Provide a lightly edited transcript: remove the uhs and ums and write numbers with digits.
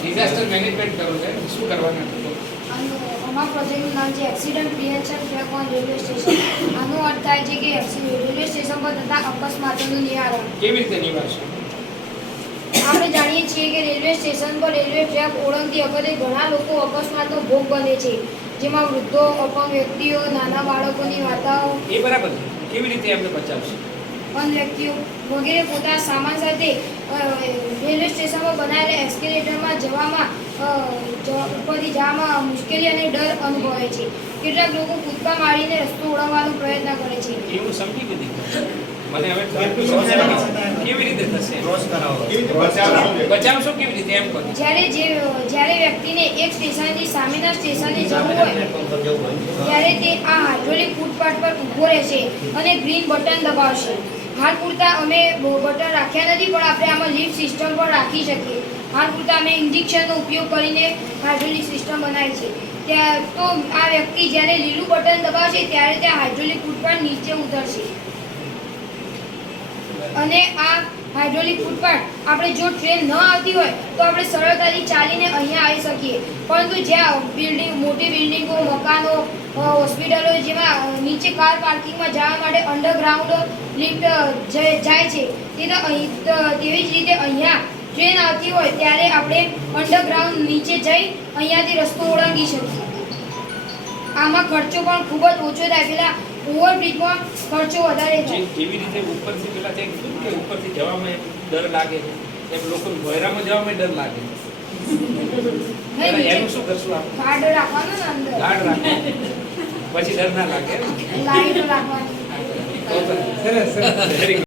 Disaster management કરો છે શું કરવાનું અમારા પ્રોજેક્ટનું નામ છે accident prevention track on railway station. આનો અર્થ થાય છે કે રેલવે સ્ટેશન પર થતા અકસ્માતોનું નિવારણ. કેવી રીતે નિવારશો? આપણે જાણીએ છીએ કે રેલવે સ્ટેશન પર રેલવે ટ્રેક ઓળંગતી વખતે ઘણા લોકો અકસ્માતનો ભોગ બને છે, જેમાં વૃદ્ધો, અપંગ વ્યક્તિઓ, નાના બાળકોની માતાઓ, એ બરાબર છે. કેવી રીતે એમને બચાવશે? બંધ વ્યક્તિઓ વગેરે પોતાના સામાન સાથે રેલવે સ્ટેશન પર બનાવેલા એસ્કેલેટરમાં ઉપરથી જવામાં મુશ્કેલી અને ડર અનુભવે છે. કેટલાક લોકો કૂદકા મારીને રસ્તો ઓળંગવાનો પ્રયત્ન કરે છે. એવું સમજી લીધી મને હવે કેવી રીતે થશે? બચાવશો કેવી રીતે એમ કહો. જ્યારે વ્યક્તિને એક સ્ટેશનથી સામેના સ્ટેશને જવું હોય ત્યારે તે આ હાઇડ્રોલિક ફૂટપાથ પર ઊભો રહેશે અને ગ્રીન બટન દબાવશે. હાલ પૂરતા અમે બટન રાખ્યા નથી, પણ આપણે આમાં લિફ્ટ સિસ્ટમ પણ રાખી શકીએ. હાલ પૂરતા અમે ઇન્જેક્શનનો ઉપયોગ કરીને હાઇડ્રોલિક સિસ્ટમ બનાવી છે. તો આ વ્યક્તિ જ્યારે લીલું બટન દબાવશે ત્યારે તે હાઇડ્રોલિક ફૂટપાથ નીચે ઉતરશે અને આ હાઇડ્રોલિક ફૂટપાથ આપણે જો ટ્રેન ન આવતી હોય તો આપણે સરળતાથી ચાલીને અહીંયા આવી શકીએ. પરંતુ જ્યાં મોટી બિલ્ડિંગો, મકાનો, હોસ્પિટલો જેમાં નીચે કાર પાર્કિંગમાં જવા માટે અંડરગ્રાઉન્ડ લિફ્ટ જાય છે, તેવી જ રીતે અહીંયા ટ્રેન આવતી હોય ત્યારે આપણે અંડરગ્રાઉન્ડ નીચે જઈ અહીંયાથી રસ્તો ઓળંગી શકીએ. આમાં ખર્ચો પણ ખૂબ જ ઓછો થાય. પેલા ઓવરબ્રિજમાં ખર્ચો વધારે થાય. જેવી રીતે ઉપરથી પેલા તે કીધું કે ઉપરથી જવામાં ડર લાગે, એમ લોકો ભોયરામાં જવામાં ડર લાગે. એનું શું કરશું આપણે? ગાર્ડ રાખવાનો ને અંદર. ગાર્ડ રાખવાનો પછી ડર ના લાગે. લાઈટ રાખવાની. સરસ સરસ.